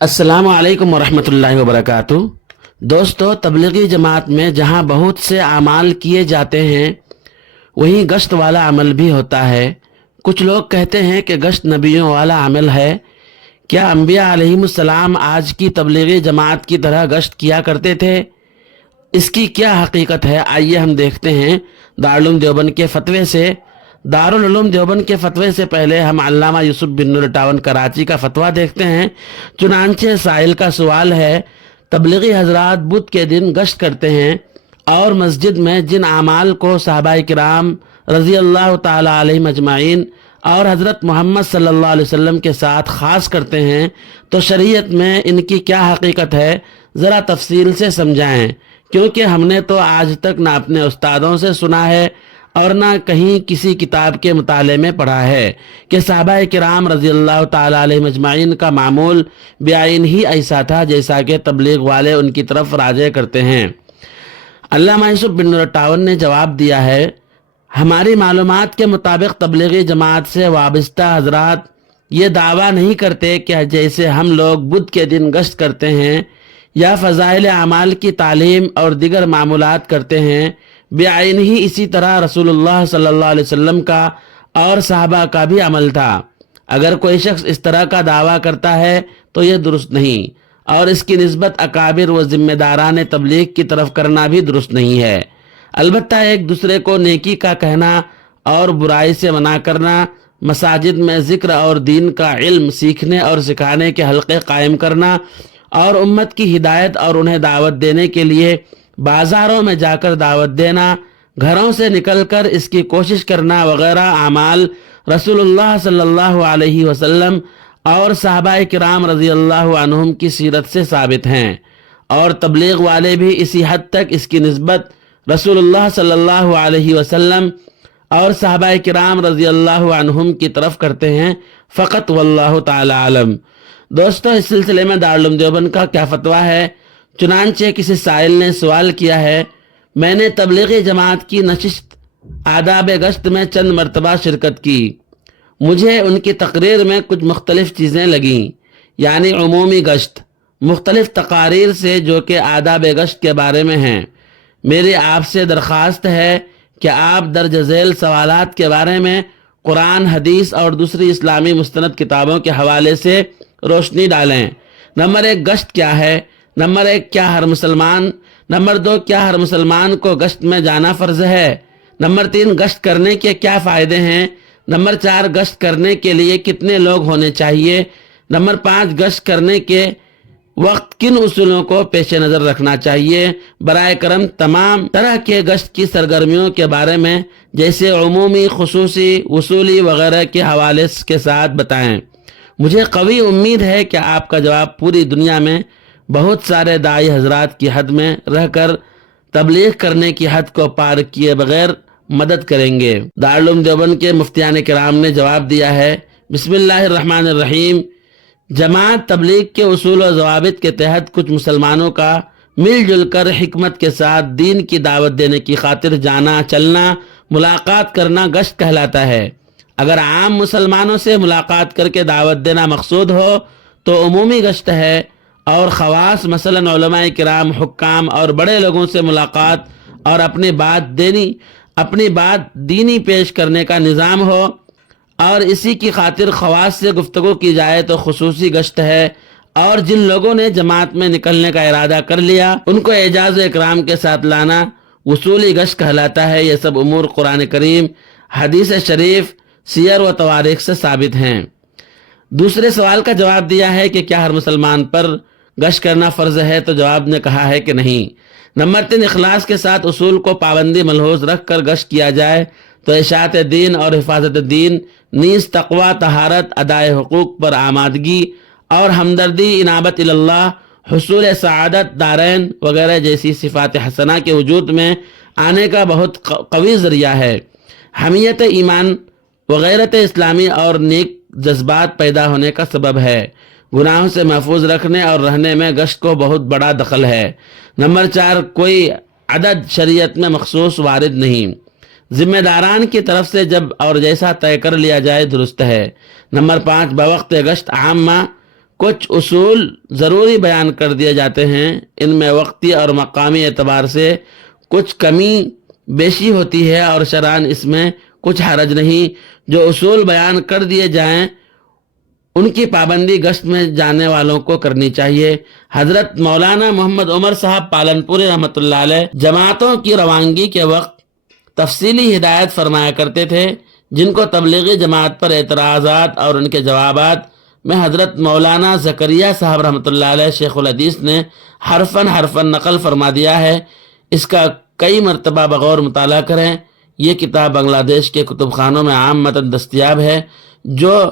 السلام علیکم ورحمۃ اللہ وبرکاتہ۔ دوستو، تبلیغی جماعت میں جہاں بہت سے اعمال کیے جاتے ہیں وہیں گشت والا عمل بھی ہوتا ہے۔ کچھ لوگ کہتے ہیں کہ گشت نبیوں والا عمل ہے۔ کیا انبیاء علیہم السلام آج کی تبلیغی جماعت کی طرح گشت کیا کرتے تھے؟ اس کی کیا حقیقت ہے؟ آئیے ہم دیکھتے ہیں دارالعلوم دیوبند کے فتوے سے۔ دارالعلوم دیوبند کے فتوے سے پہلے ہم علامہ یوسف بن نور اٹاون کراچی کا فتویٰ دیکھتے ہیں۔ چنانچہ سائل کا سوال ہے، تبلیغی حضرات بدھ کے دن گشت کرتے ہیں اور مسجد میں جن اعمال کو صحابہ کرام رضی اللہ تعالی علیہم اجمعین اور حضرت محمد صلی اللہ علیہ وسلم کے ساتھ خاص کرتے ہیں، تو شریعت میں ان کی کیا حقیقت ہے؟ ذرا تفصیل سے سمجھائیں، کیونکہ ہم نے تو آج تک نہ اپنے استادوں سے سنا ہے اور نہ کہیں کسی کتاب کے مطالعے میں پڑھا ہے کہ صحابہ کرام رضی اللہ تعالی علیہ مجمعین کا معمول بعین ہی ایسا تھا جیسا کہ تبلیغ والے ان کی طرف راجع کرتے ہیں۔ علامہ یوسف بن نور اٹاون نے جواب دیا ہے، ہماری معلومات کے مطابق تبلیغی جماعت سے وابستہ حضرات یہ دعویٰ نہیں کرتے کہ جیسے ہم لوگ بدھ کے دن گشت کرتے ہیں یا فضائل اعمال کی تعلیم اور دیگر معمولات کرتے ہیں، بعین ہی اسی طرح رسول اللہ صلی اللہ علیہ وسلم کا اور صحابہ کا بھی عمل تھا۔ اگر کوئی شخص اس طرح کا دعویٰ کرتا ہے تو یہ درست نہیں، اور اس کی نسبت اکابر و ذمہ داران تبلیغ کی طرف کرنا بھی درست نہیں ہے۔ البتہ ایک دوسرے کو نیکی کا کہنا اور برائی سے منع کرنا، مساجد میں ذکر اور دین کا علم سیکھنے اور سکھانے کے حلقے قائم کرنا، اور امت کی ہدایت اور انہیں دعوت دینے کے لیے بازاروں میں جا کر دعوت دینا، گھروں سے نکل کر اس کی کوشش کرنا وغیرہ اعمال رسول اللہ صلی اللہ علیہ وسلم اور صحابہ کرام رضی اللہ عنہم کی سیرت سے ثابت ہیں، اور تبلیغ والے بھی اسی حد تک اس کی نسبت رسول اللہ صلی اللہ علیہ وسلم اور صحابہ کرام رضی اللہ عنہم کی طرف کرتے ہیں، فقط واللہ تعالی عالم۔ دوستو، اس سلسلے میں دارالعلوم دیوبند کا کیا فتویٰ ہے؟ چنانچہ کسی سائل نے سوال کیا ہے، میں نے تبلیغی جماعت کی نشست آداب گشت میں چند مرتبہ شرکت کی، مجھے ان کی تقریر میں کچھ مختلف چیزیں لگیں، یعنی عمومی گشت مختلف تقاریر سے جو کہ آداب گشت کے بارے میں ہیں۔ میری آپ سے درخواست ہے کہ آپ درج ذیل سوالات کے بارے میں قرآن، حدیث اور دوسری اسلامی مستند کتابوں کے حوالے سے روشنی ڈالیں۔ نمبر 1، گشت کیا ہے؟ نمبر 1، کیا ہر مسلمان؟ نمبر 2، کیا ہر مسلمان کو گشت میں جانا فرض ہے؟ نمبر 3، گشت کرنے کے کیا فائدے ہیں؟ نمبر 4، گشت کرنے کے لیے کتنے لوگ ہونے چاہیے؟ نمبر 5، گشت کرنے کے وقت کن اصولوں کو پیش نظر رکھنا چاہیے؟ برائے کرم تمام طرح کے گشت کی سرگرمیوں کے بارے میں، جیسے عمومی، خصوصی، وصولی وغیرہ کے حوالے کے ساتھ بتائیں۔ مجھے قوی امید ہے کہ آپ کا جواب پوری دنیا میں بہت سارے داعی حضرات کی حد میں رہ کر تبلیغ کرنے کی حد کو پار کیے بغیر مدد کریں گے۔ دارالعلوم دیوبند کے مفتیان کرام نے جواب دیا ہے، بسم اللہ الرحمن الرحیم، جماعت تبلیغ کے اصول و ضوابط کے تحت کچھ مسلمانوں کا مل جل کر حکمت کے ساتھ دین کی دعوت دینے کی خاطر جانا، چلنا، ملاقات کرنا گشت کہلاتا ہے۔ اگر عام مسلمانوں سے ملاقات کر کے دعوت دینا مقصود ہو تو عمومی گشت ہے، اور خواص مثلا علماء کرام، حکام اور بڑے لوگوں سے ملاقات اور اپنی بات دینی پیش کرنے کا نظام ہو اور اسی کی خاطر خواص سے گفتگو کی جائے تو خصوصی گشت ہے، اور جن لوگوں نے جماعت میں نکلنے کا ارادہ کر لیا ان کو اعزاز و اکرام کے ساتھ لانا وصولی گشت کہلاتا ہے۔ یہ سب امور قرآن کریم، حدیث شریف، سیر و تواریخ سے ثابت ہیں۔ دوسرے سوال کا جواب دیا ہے کہ کیا ہر مسلمان پر گشت کرنا فرض ہے؟ تو جواب نے کہا ہے کہ نہیں۔ نمبر 3، اخلاص کے ساتھ اصول کو پابندی ملحوظ رکھ کر گشت کیا جائے تو اشاعت دین اور حفاظت دین، نیز تقوی، طہارت، ادائے حقوق پر آمادگی اور ہمدردی، انابت اللہ، حصول سعادت دارین وغیرہ جیسی صفات حسنہ کے وجود میں آنے کا بہت قوی ذریعہ ہے۔ حمیت ایمان وغیرت اسلامی اور نیک جذبات پیدا ہونے کا سبب ہے۔ گناہوں سے محفوظ رکھنے اور رہنے میں گشت کو بہت بڑا دخل ہے۔ نمبر 4، کوئی عدد شریعت میں مخصوص وارد نہیں، ذمہ داران کی طرف سے جب اور جیسا طے کر لیا جائے درست ہے۔ نمبر 5، بوقت گشت عامہ کچھ اصول ضروری بیان کر دیے جاتے ہیں، ان میں وقتی اور مقامی اعتبار سے کچھ کمی بیشی ہوتی ہے اور شرعاً اس میں کچھ حرج نہیں۔ جو اصول بیان کر دیے جائیں ان کی پابندی گشت میں جانے والوں کو کرنی چاہیے۔ حضرت مولانا محمد عمر صاحب پالنپوری رحمۃ اللہ علیہ جماعتوں کی روانگی کے وقت تفصیلی ہدایت فرمایا کرتے تھے، جن کو تبلیغی جماعت پر اعتراضات اور ان کے جوابات میں حضرت مولانا زکریہ صاحب رحمۃ اللہ علیہ شیخ الحدیث نے حرفاً نقل فرما دیا ہے۔ اس کا کئی مرتبہ بغور مطالعہ کریں۔ یہ کتاب بنگلہ دیش کے کتب خانوں میں عام متن دستیاب ہے۔ جو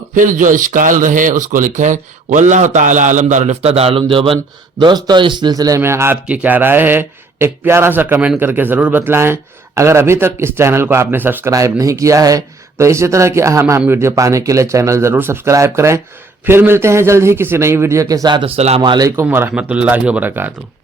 اشکال رہے اس کو لکھیں۔ واللہ تعالی عالم۔ دارالفتہ دارالعلوم دیوبند۔ دوستو، اس سلسلے میں آپ کی کیا رائے ہے؟ ایک پیارا سا کمنٹ کر کے ضرور بتلائیں۔ اگر ابھی تک اس چینل کو آپ نے سبسکرائب نہیں کیا ہے تو اسی طرح کی اہم ویڈیو پانے کے لیے چینل ضرور سبسکرائب کریں۔ پھر ملتے ہیں جلد ہی کسی نئی ویڈیو کے ساتھ۔ السلام علیکم ورحمۃ اللہ وبرکاتہ۔